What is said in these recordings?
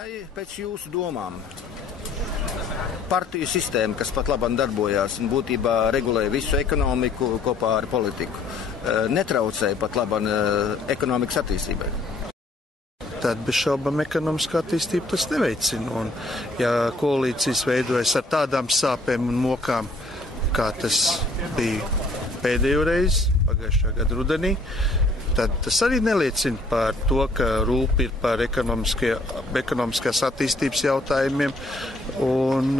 Vai pēc jūsu domām partiju sistēma, kas pat labāk darbojās un būtībā regulēja visu ekonomiku kopā ar politiku, netraucēja pat labāk ekonomikas attīstībai? Tad bez šaubām ekonomiskā attīstība tas neveicina. Un, ja koalīcijas veidojas ar tādām sāpēm un mokām, kā tas bija pēdējo reizi, pagājušā gada rudenī, tad tas arī neliecina par to, ka rūp ir par ekonomiskās attīstības jautājumiem un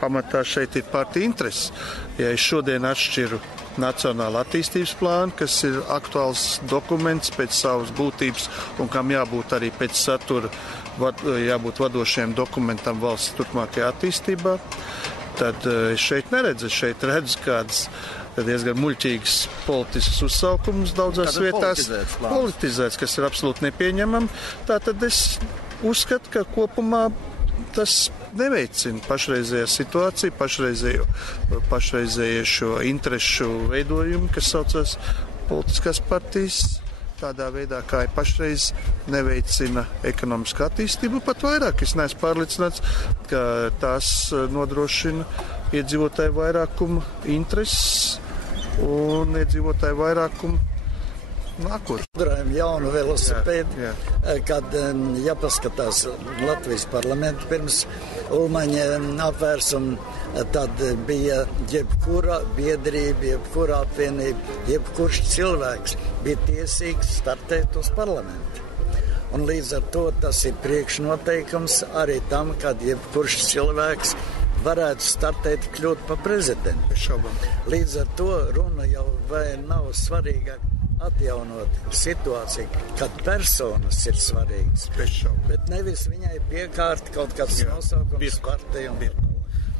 pamatā šeit ir partija interesi. Ja es šodien atšķiru Nacionāla attīstības plānu, kas ir aktuāls dokuments pēc savas būtības un kam jābūt arī pēc satura, jābūt vadošajam dokumentam valsts turpmākajā attīstībā, tad šeit neredzu. Šeit redzu kādas diezgan muļķīgas politiskas uzsaukumus daudzās vietās. Politizēts, kas ir absolūti nepieņemami. Tātad es uzskatu, ka kopumā tas neveicina pašreizējā situāciju, pašreizējo šo interešu veidojumu, kas saucas politiskās partijas. Tādā veidā, kā ir pašreiz, neveicina ekonomisku attīstību. Pat vairāk es neesmu pārliecināts, ka tās nodrošina iedzīvotāju vairākumu intereses un iedzīvotāju vairākumu nākotnē. Jaunu velosipēdu, kad jāpaskatās Latvijas parlamentu pirms Ulmaņa apvērsuma, tad bija jebkura biedrība, jebkura apvienība, jebkurš cilvēks bija tiesīgs startēt uz parlamentu. Un līdz ar to tas ir priekšnoteikums arī tam, kad jebkurš cilvēks varētu startēt kļūt par prezidentu. Līdz ar to runa jau vai nav svarīgāk atjaunot situāciju, kad personas ir svarīgas, bet nevis viņai piekārt kaut kāds nosaukums partija.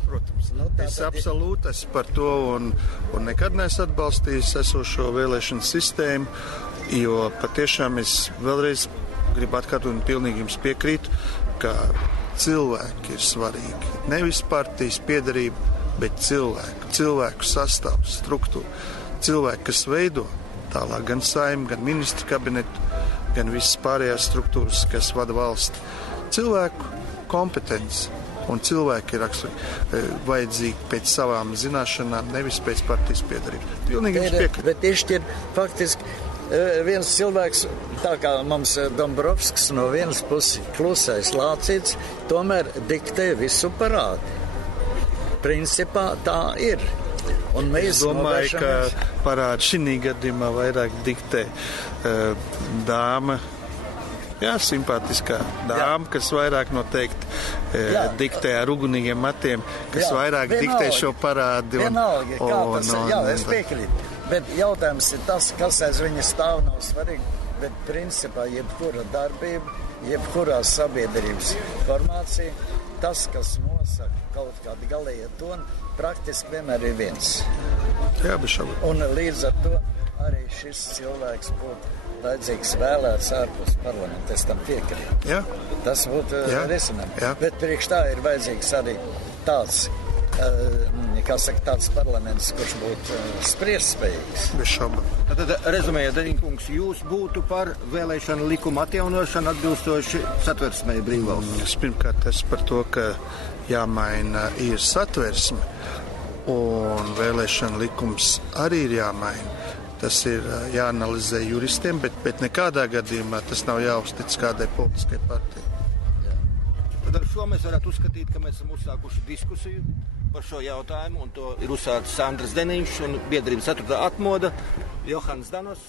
Protams, es absolūti esmu par to un nekad neesmu atbalstījis esošo vēlēšanu sistēmu, jo patiešām es vēlreiz gribu atkārtot un pilnīgi jums piekrītu, ka cilvēki ir svarīgi. Nevis partijas piedarība, bet cilvēku sastāvs, struktūra. Cilvēki, kas veido tālāk gan Saeimu, gan ministru kabinetu, gan visas pārējās struktūras, kas vada valsti. Cilvēku kompetence un cilvēki ir vajadzīgi pēc savām zināšanām, nevis pēc partijas piedarības. Pilnīgi jums piekrīt. Bet išķir faktiski viens cilvēks, tā kā mums Dombrovskis no vienas puses klusais lācīts, tomēr diktē visu parādi. Principā tā ir. Es domāju, ka parādi šī gadījumā vairāk diktē dāma, simpātiskā dāma, kas vairāk noteikti diktē ar ugunīgiem matiem, kas vairāk diktē šo parādi. Vienalga, kā tas ir. Es piekrītu. Bet jautājums ir tas, kas aiz viņa stāv, nav svarīgi. Bet principā jebkura darbība, jebkurā sabiedrības formācija, tas, kas nosaka kaut kādu galējo tonu, praktiski vienmēr ir viens. Jā, bet šādi. Un līdz ar to arī šis cilvēks būtu vajadzīgs vēlēts ārpus parlamenta. Es tam piekrītu. Jā. Tas būtu risinājums. Bet priekš tā ir vajadzīgs arī tāds, tāds parlaments, kurš būtu spriestspējīgs. Bez šaubām. Tad rezumējot, Deņkungs, jūs būtu par vēlēšanu likumu atjaunošanu atbilstoši satversmei brīvvalsts? Es pirmkārt esmu par to, ka jāmaina ir satversme, un vēlēšana likums arī ir jāmaina. Tas ir jāanalizē juristiem, bet nekādā gadījumā tas nav jāuztic kādai politiskai partijai. Tad ar šo mēs varētu uzskatīt, ka mēs esam uzsākuši diskusiju par šo jautājumu, un to ir uzsācis Sandrs Deniņš un biedrības 4. atmoda, Johans Danos.